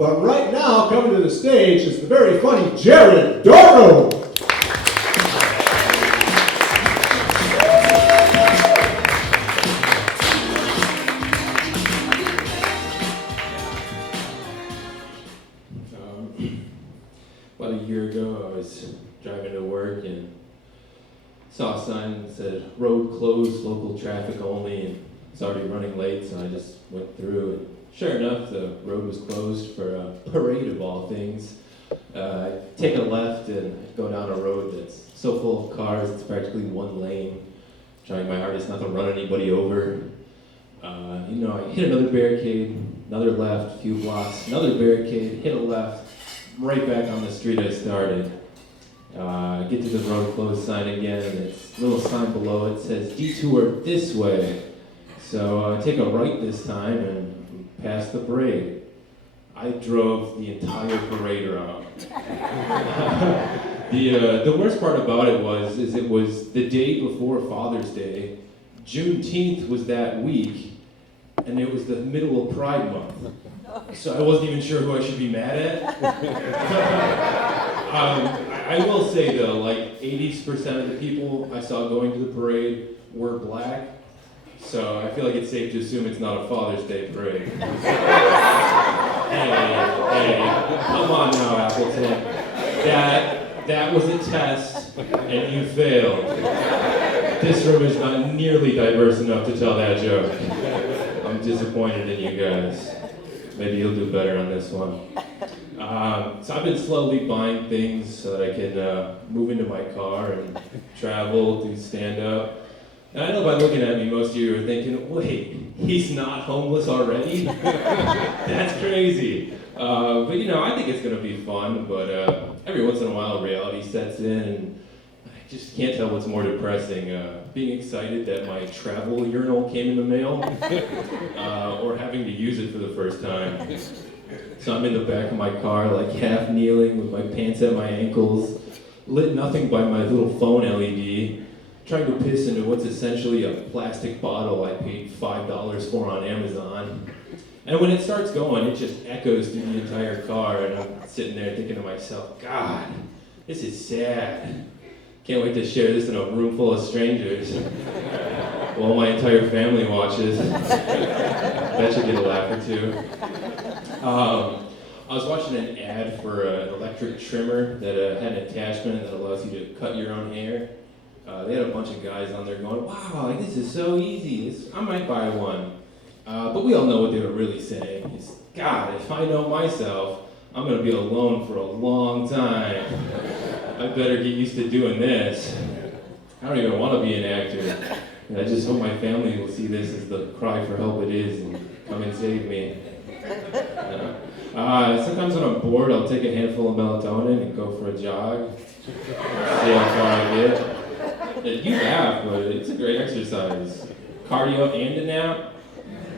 But right now, coming to the stage is the very funny Jared Doro. About a year ago, I was driving to work and saw a sign that said road closed, local traffic only, and it's already running late, so I just went through, and sure enough, the road was closed for a parade of all things. I take a left and go down a road that's so full of cars, it's practically one lane, trying my hardest not to run anybody over. I hit another barricade, another left, a few blocks, another barricade, hit a left, right back on the street I started. Get to the road closed sign again, and it's a little sign below it says detour this way. So I take a right this time and pass the parade. I drove the entire parade around. The worst part about it was the day before Father's Day. Juneteenth was that week, and it was the middle of Pride Month. So I wasn't even sure who I should be mad at. I will say though, like 80% of the people I saw going to the parade were black. So I feel like it's safe to assume it's not a Father's Day parade. Hey, come on now, Appleton. That was a test, and you failed. This room is not nearly diverse enough to tell that joke. I'm disappointed in you guys. Maybe you'll do better on this one. So I've been slowly buying things so that I can move into my car and travel, do stand-up. And I know by looking at me, most of you are thinking, wait, he's not homeless already? That's crazy. But I think it's gonna be fun, but every once in a while reality sets in, and I just can't tell what's more depressing. Being excited that my travel urinal came in the mail, or having to use it for the first time. So I'm in the back of my car, like half kneeling with my pants at my ankles, lit nothing by my little phone LED, trying to piss into what's essentially a plastic bottle I paid $5 for on Amazon. And when it starts going, it just echoes through the entire car, and I'm sitting there thinking to myself, God, this is sad. Can't wait to share this in a room full of strangers. While my entire family watches. That should get a laugh or two. I was watching an ad for an electric trimmer that had an attachment that allows you to cut your own hair. They had a bunch of guys on there going, wow, this is so easy. I might buy one. But we all know what they were really saying. Is, God, if I know myself, I'm going to be alone for a long time. I better get used to doing this. I don't even want to be an actor. And I just hope my family will see this as the cry for help it is and come and save me. Sometimes when I'm bored, I'll take a handful of melatonin and go for a jog. See how far I get. You laugh, but it's a great exercise. Cardio and a nap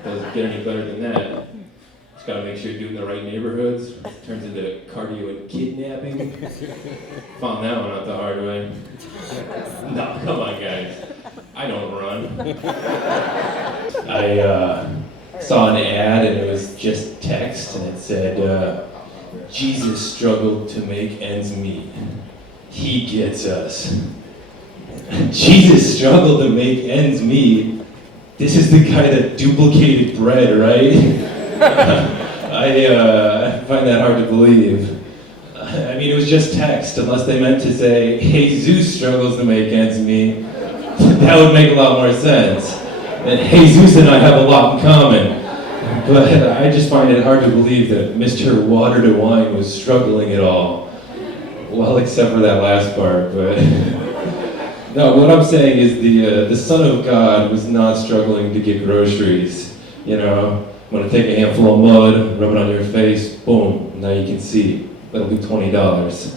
doesn't get any better than that. Just gotta make sure you're doing the right neighborhoods. It turns into cardio and kidnapping. Found that one out the hard way. No, come on, guys. I don't run. I saw an ad and it was just text and it said, Jesus struggled to make ends meet. He gets us. Jesus struggled to make ends meet. This is the guy that duplicated bread, right? I find that hard to believe. I mean, it was just text, unless they meant to say, Jesus struggles to make ends meet. That would make a lot more sense. And Jesus and I have a lot in common. But I just find it hard to believe that Mr. Water to Wine was struggling at all. Well, except for that last part, but... No, what I'm saying is the Son of God was not struggling to get groceries. I'm gonna take a handful of mud, rub it on your face, boom, now you can see. That'll be $20.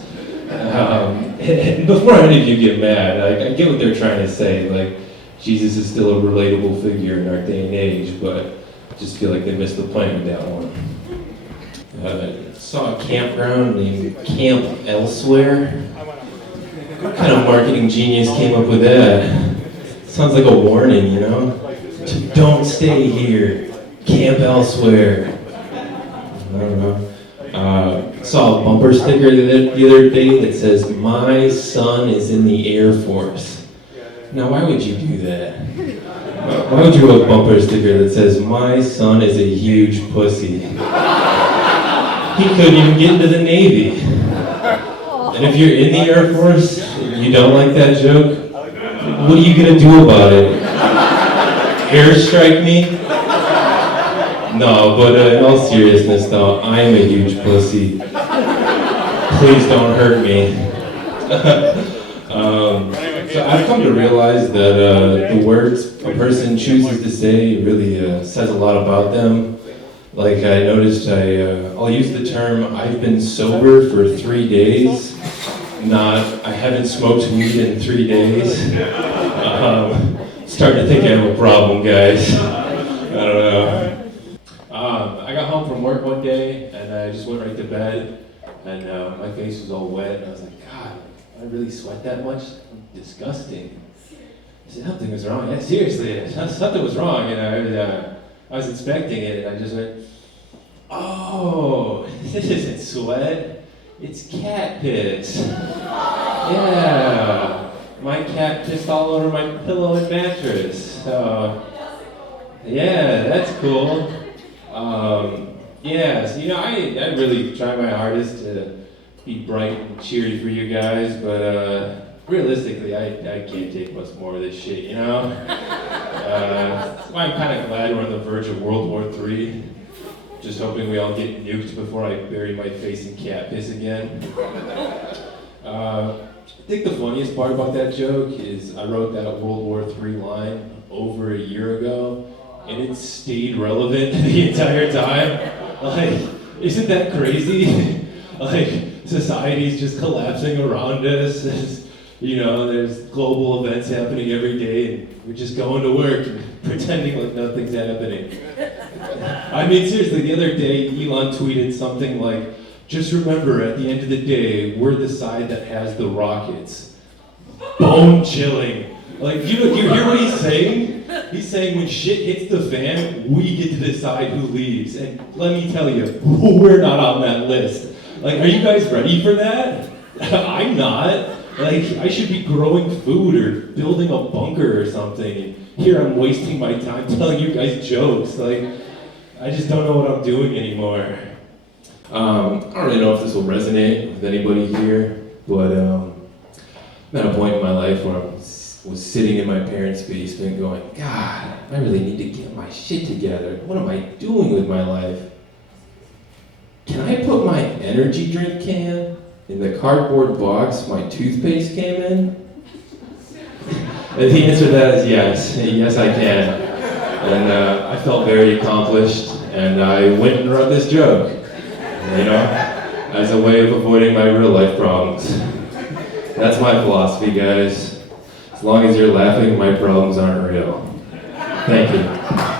And before any of you get mad, I get what they're trying to say. Like, Jesus is still a relatable figure in our day and age, but I just feel like they missed the point with that one. Saw a campground named Camp Elsewhere. What kind of marketing genius came up with that? Sounds like a warning, Don't stay here. Camp elsewhere. I don't know. saw a bumper sticker the other day that says, "My son is in the Air Force." Now, why would you do that? Why would you have a bumper sticker that says, "My son is a huge pussy"? He couldn't even get into the Navy. And if you're in the Air Force and you don't like that joke, what are you gonna do about it? Airstrike me? No, but in all seriousness though, I am a huge pussy. Please don't hurt me. So I've come to realize that the words a person chooses to say really says a lot about them. Like I noticed I'll use the term, "I've been sober for 3 days," not "I haven't smoked weed in 3 days." Starting to think I have a problem, guys. I don't know. I got home from work one day and I just went right to bed and my face was all wet and I was like, God, I really sweat that much? I'm disgusting. I said, something was wrong. Yeah, seriously, something was wrong. And I was inspecting it and I just went, oh, this isn't sweat, it's cat piss. Yeah. My cat pissed all over my pillow and mattress. So, yeah, that's cool. Yeah, so I really try my hardest to be bright and cheery for you guys, but realistically, I can't take much more of this shit, you know? That's why I'm kind of glad we're on the verge of World War III. Just hoping we all get nuked before I bury my face in cat piss again. I think the funniest part about that joke is I wrote that World War III line over a year ago, and it stayed relevant the entire time. Like, isn't that crazy? Like, society's just collapsing around us. There's global events happening every day, and we're just going to work and pretending like nothing's happening. I mean, seriously, the other day, Elon tweeted something like, "Just remember, at the end of the day, we're the side that has the rockets." Bone chilling. Like, you hear what he's saying? He's saying when shit hits the fan, we get to decide who leaves. And let me tell you, we're not on that list. Like, are you guys ready for that? I'm not. Like, I should be growing food or building a bunker or something. And here I'm wasting my time telling you guys jokes. Like, I just don't know what I'm doing anymore. I don't really know if this will resonate with anybody here, but I'm at a point in my life where I was sitting in my parents' basement going, God, I really need to get my shit together. What am I doing with my life? Can I put my energy drink can in the cardboard box my toothpaste came in? And the answer to that is yes. Yes, I can. And I felt very accomplished, and I went and wrote this joke. As a way of avoiding my real life problems. That's my philosophy, guys. As long as you're laughing, my problems aren't real. Thank you.